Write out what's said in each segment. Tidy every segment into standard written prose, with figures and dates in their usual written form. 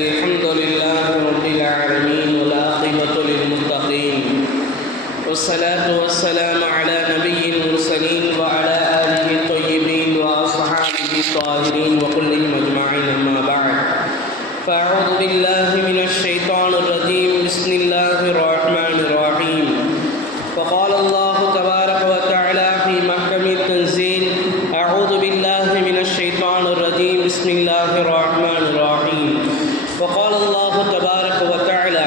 الحمد لله رب العالمين والعاقبة للمتقين والصلاة والسلام على نبي المرسلين وعلى آله الطيبين وأصحابه الطاهرين وكلهم أجمعين أما بعد فأعوذ بالله من الشيطان الرجيم بسم الله الرحمن الرحيم وقال الله تبارك وتعالى في محكم التنزيل أعوذ بالله من الشيطان الرجيم بسم الله الرحمن الرحيم وقال الله تبارك وتعالى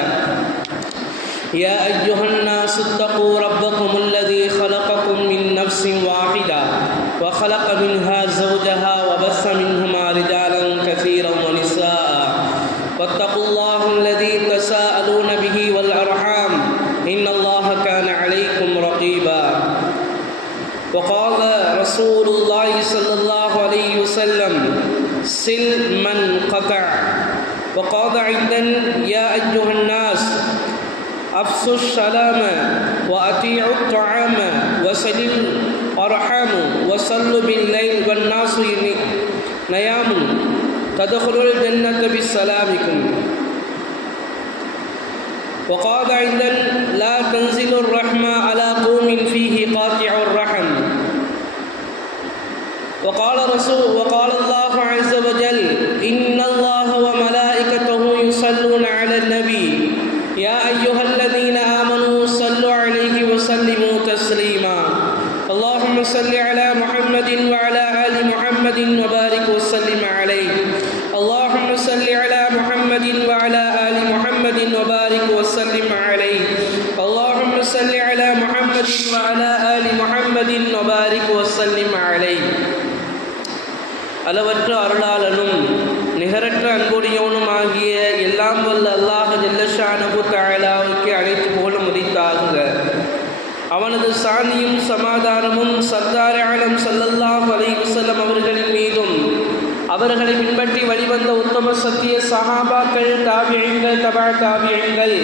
يا أيها الناس اتقوا ربكم الذي خلقكم من نفس واحدة وخلق منها زوجها وبث منهما رجالا كثيرا ونساء واتقوا الله الذي تساءلون به والأرحام إن الله كان عليكم رقيبا وقال رسول الله صلى الله عليه وسلم سل من قطع وقال عيدا يا أيها الناس أفشوا السلام وأطيعوا الطعام وصلوا الأرحام وصلوا بالليل والناس نيام تدخلوا الجنة بسلامكم وقال عيدا لا تنزل الرحمة على قوم فيه قاطع الرحم وقال الله عز وجل إن الله وملائكته يصلون على النبي يا أيها الذين آمنوا صلوا عليه وسلموا تسليما اللهم صل على محمد وعلى آل محمد وبارك وسلم عليه اللهم صل على محمد وعلى آل محمد وبارك وسلم عليه اللهم صل على محمد وعلى آل محمد وبارك وسلم عليه அளவற்ற அருளாளனும் நிகரற்ற அன்புடையவனும் ஆகிய எல்லாம் வல்ல அல்லாஹ் ஜல்லஷானஹு தஆலாவுக்கு அழைத்து போல முடித்தாகுக. அவனது சாந்தியும் சமாதானமும் சர்தார் ஆலம் ஸல்லல்லாஹு அலைஹி வஸல்லம் அவர்களின் மீதும் அவர்களை பின்பற்றி வழிவந்த உத்தம சத்திய சஹாபாக்கள் தாபிஈன்கள் தபா தாபிஈன்கள்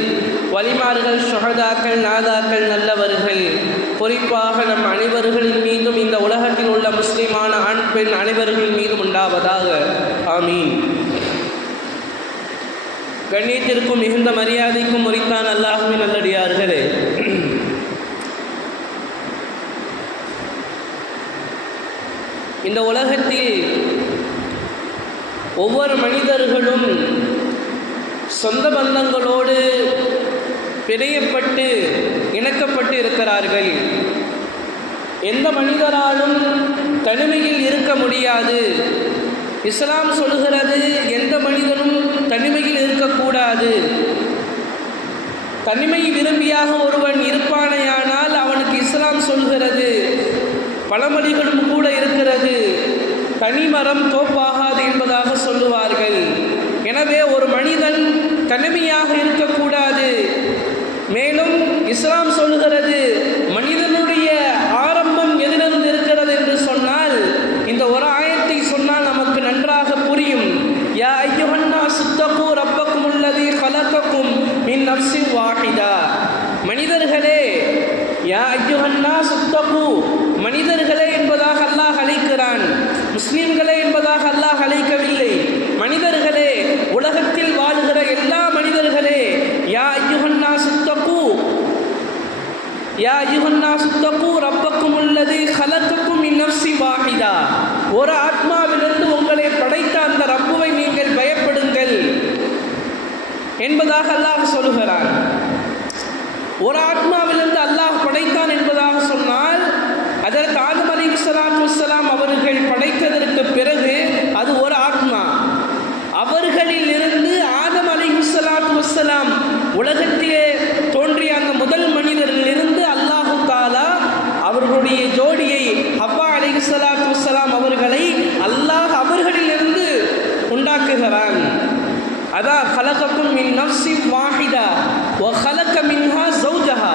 வலிமார்கள் ஷுஹதாக்கள் நாதாக்கள் நல்லவர்கள் குறிப்பாக நம் அனைவர்களின் மீதும் இந்த உலகத்தில் உள்ள முஸ்லிமான ஆண் பெண் அனைவர்களின் மீதும் உண்டாவதாக ஆமீன். கண்ணியத்திற்கும் மிகுந்த மரியாதைக்கும் உரித்தான் அல்லாஹ்வின் நல்லடியார்களே, இந்த உலகத்தில் ஒவ்வொரு மனிதர்களும் சொந்த பந்தங்களோடு பிணையப்பட்டு இணக்கப்பட்டு இருக்கிறார்கள். எந்த மனிதராலும் தனிமையில் இருக்க முடியாது. இஸ்லாம் சொல்கிறது எந்த மனிதனும் தனிமையில் இருக்கக்கூடாது. தனிமை விரும்பியாக ஒருவன் இருப்பானையானால் அவனுக்கு இஸ்லாம் சொல்கிறது, பழமொழிகளும் கூட இருக்கிறது, தனிமரம் தோப்பாகாது என்பதாக சொல்லுவார்கள். எனவே ஒரு மனிதன் தனிமையாக இருக்கக்கூடாது. மேலும் இஸ்லாம் சொல்கிறது மனிதனுடைய ஆரம்பம் எதிலிருந்து இருக்கிறது என்று சொன்னால் இந்த ஒரு ஆயத்தை சொன்னால் நமக்கு நன்றாக புரியும். யா அய்யுஹன்னாஸ் இத்தகூ ரப்பக்கும் அல்லதீ கலகக்கும் மின் நஃப்ஸின் வாஹிதா. மனிதர்களே, யா அய்யுஹன்னாஸ் இத்தகூ, மனிதர்களே என்பதாக அல்லாஹ் அழைக்கிறான். முஸ்லிம்களே என்பதாக அல்லாஹ் அழைக்கவில்லை. மனிதர்களே, உலகத்தில் வாழுகிற எல்லா மனிதர்களே, யா அய்யுஹன்னாஸ் இத்தகூ, யா அய்யுஹன்னாஸ் இத்தகூ ரப்பக்கும் அல்லதீ கலகக்கும் மின் நஃப்ஸின் வாஹிதா. ஒரு ஆத்மாவிலிருந்து உங்களை படைத்த அந்த ரப்புவை நீங்கள் பயப்படுங்கள் என்பதாக அல்லாஹ் சொல்லுகிறான். ஒரு ஆத்மாவிலிருந்து அல்லாஹ் படைத்தான் என்பதாக சொன்னால் அதற்கு ஆதம் அலைஹிஸ்ஸலாத்து வஸ்ஸலாம் அவர்கள் படைத்ததற்கு பிறகு அது ஒரு ஆத்மா. அவர்களில் இருந்து ஆதம் அலைஹிஸ்ஸலாத்து வஸ்ஸலாம் உலகத்திலே தோன்றிய அந்த முதல் மனிதரிலிருந்து அல்லாஹு தஆலா அவர்களுடைய ஜோடியை ஹவ்வா அலைஹிஸ்ஸலாத்து வஸ்ஸலாம் அவர்களை அல்லாஹ் அவர்களிலிருந்து உண்டாக்குகிறான். அதா கலகக்கும் மின் நஃப்ஸின் வாஹிதா வ கலக மின்ஹா ஸௌஜஹா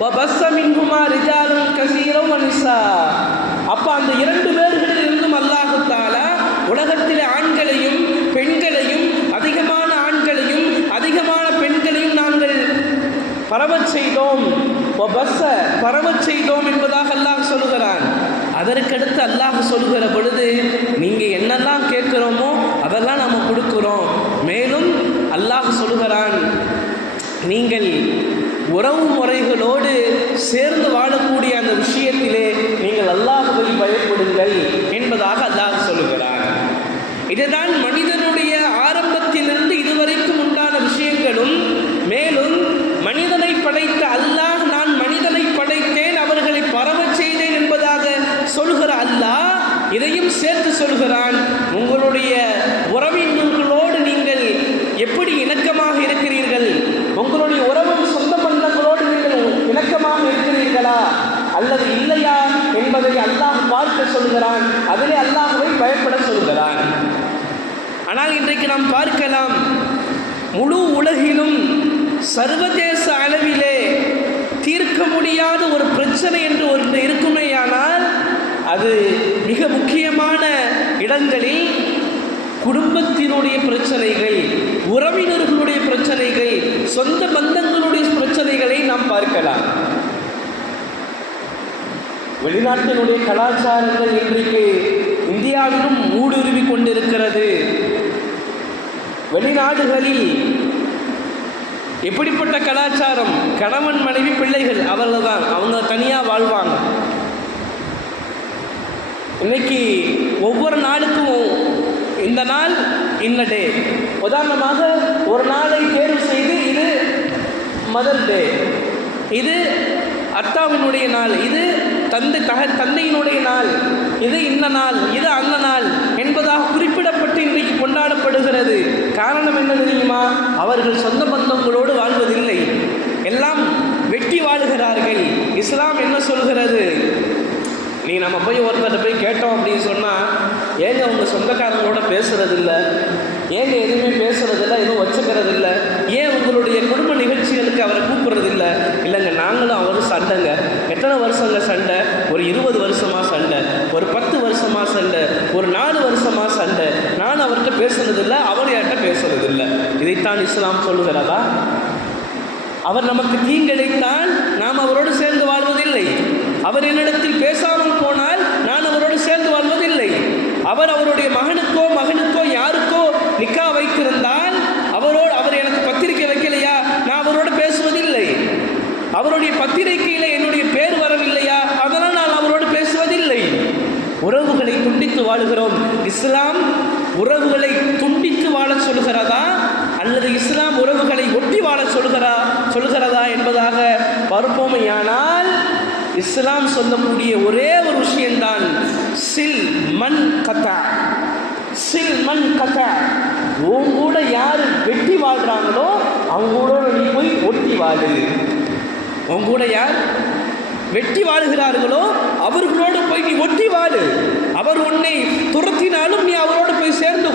வ பஸ்ஸ மின்ஹுமா ரிஜாலன் கஸீரன் வ நிஸா. அப்போ அந்த இரண்டு பேர்களிலிருந்தும் அல்லாஹ் தஆலா உலகத்திலே ஆண்களையும் பெண்களையும், அதிகமான ஆண்களையும் அதிகமான பெண்களையும் நாங்கள் பரவச் செய்தோம். பரவச் செய்தோம் என்பதாக அல்லாஹ் சொல்லுகிறான். அதற்கடுத்து அல்லாஹ் சொல்லுகிற பொழுது நீங்கள் என்னெல்லாம் கேட்குறோமோ அதெல்லாம் நம்ம கொடுக்குறோம். மேலும் அல்லாஹ் சொல்கிறான், நீங்கள் உறவு முறைகளோடு சேர்ந்து வாழக்கூடிய அந்த விஷயத்திலே நீங்கள் அல்லாஹ்வை பயப்படுங்கள் என்பதாக அல்லாஹ் சொல்லுகிறான். இதுதான் மனிதனுடைய ஆரம்பத்திலிருந்து இதுவரைக்கும் உண்டான விஷயங்களும். மேலும் மனிதனை படைத்த அல்லாஹ், நான் மனிதனை படைத்தேன், அவர்களை பரவச் செய்தேன் என்பதாக சொல்கிற அல்லாஹ் இதையும் சேர்த்து சொல்கிறான். உங்களுடைய உறவினர்களோடு நீங்கள் எப்படி இணக்கமாக இருக்கிறீர்கள், உங்களுடைய உறவு சொந்த பந்தங்களோடு நீங்கள் இணக்கமாக இருக்கிறீர்களா அல்லது இல்லையா என்பதை அல்லாஹ் பார்க்க சொல்கிறான். அதிலே அல்லாஹ்வை பயப்பட சொல்கிறான். ஆனால் இன்றைக்கு நாம் பார்க்கலாம், முழு உலகிலும் சர்வதேச அளவிலே தீர்க்க முடியாத ஒரு பிரச்சனை என்று ஒன்று இருக்குமேயானால் அது மிக முக்கியமான இடங்களில் குடும்பத்தினுடைய பிரச்சனைகள், உறவினர்களுடைய பிரச்சனைகள், சொந்த பந்தங்களுடைய பிரச்சனைகளை நாம் பார்க்கலாம். வெளிநாட்டினுடைய கலாச்சாரங்கள் இன்றைக்கு இந்தியாவிலும் ஊடுருவி கொண்டிருக்கிறது. வெளிநாடுகளில் எப்படிப்பட்ட கலாச்சாரம், கணவன் மனைவி பிள்ளைகள் அவ்வளவுதான், அவங்க தனியாக வாழ்வாங்க. இன்னைக்கு ஒவ்வொரு நாளுக்கும் இந்த நாள் இந்த டே, உதாரணமாக ஒரு நாளை தேர்வு செய்து இது மதர் டே, இது அத்தாவினுடைய நாள், இது தந்தையினுடைய நாள், இது இந்த நாள், இது அந்த நாள் என்பதாக குறிப்பிடப்பட்டு இன்றைக்கு கொண்டாடப்படுகிறது. காரணம் என்ன தெரியுமா? அவர்கள் சொந்த பந்தங்களோடு வாழ்வதில்லை, எல்லாம் வெட்டி வாழுகிறார்கள். இஸ்லாம் என்ன சொல்கிறது? நீ நம்ம போய் ஒருத்தர்கிட்ட போய் கேட்டோம் அப்படின்னு சொன்னால், ஏங்க அவங்க சொந்தக்காரங்களோட பேசுகிறதில்ல, ஏங்க எதுவுமே பேசுகிறதில்ல, எதுவும் வச்சுக்கிறதில்ல, ஏன் உங்களுடைய குடும்ப நிகழ்ச்சிகளுக்கு அவரை கூப்பிட்றதில்ல? இல்லைங்க, நாங்களும் அவரும் சண்டைங்க. எத்தனை வருஷங்க சண்டை? ஒரு 20 வருஷமாக சண்டை, ஒரு 10 வருஷமாக சண்டை, ஒரு 4 வருஷமாக சண்டை. நான் அவர்கிட்ட பேசுறதில்லை, அவர் யார்கிட்ட பேசுறதில்லை. இதைத்தான் இஸ்லாம் சொல்லுகிறதா? அவர் நமக்கு தீங்கிழைத்தால் நாம் அவரோடு சேர்ந்து வாழ்வதில்லை. அவர் என்னிடத்தில் பேசாமல் போனால் நான் அவரோடு சேர்ந்து வாழ்வதில்லை. அவர் அவருடைய மகனுக்கோ யாருக்கோ நிக்கா வைத்திருந்தால் அவர் எனக்கு பத்திரிக்கை வைக்கலையா, நான் அவரோடு பேசுவதில்லை. அவருடைய பத்திரிகையில் என்னுடைய பேர் வரவில்லையா, அதனால் நான் அவரோடு பேசுவதில்லை. உறவுகளை துண்டித்து வாழுகிறோம். இஸ்லாம் உறவுகளை துண்டித்து வாழ சொல்கிறதா அல்லது இஸ்லாம் உறவுகளை ஒட்டி வாழ சொல்கிறதா என்பதாக பார்ப்போமையானால், இஸ்லாம் சொல்லக்கூடிய ஒரே ஒரு விஷயம்தான் சில் மன் கதா. சில் மன் கதா. உன் கூட யார் வெட்டி வாழ்கிறாங்களோ அவங்களோட நீ போய் ஒட்டி வாழு. உன் கூட யார் வெட்டி வாழுகிறார்களோ அவர்களோடு போய் நீ ஒட்டி வாழு. அவர் உன்னை துரத்தினாலும் நீ அவரோடு போய் சேர்ந்து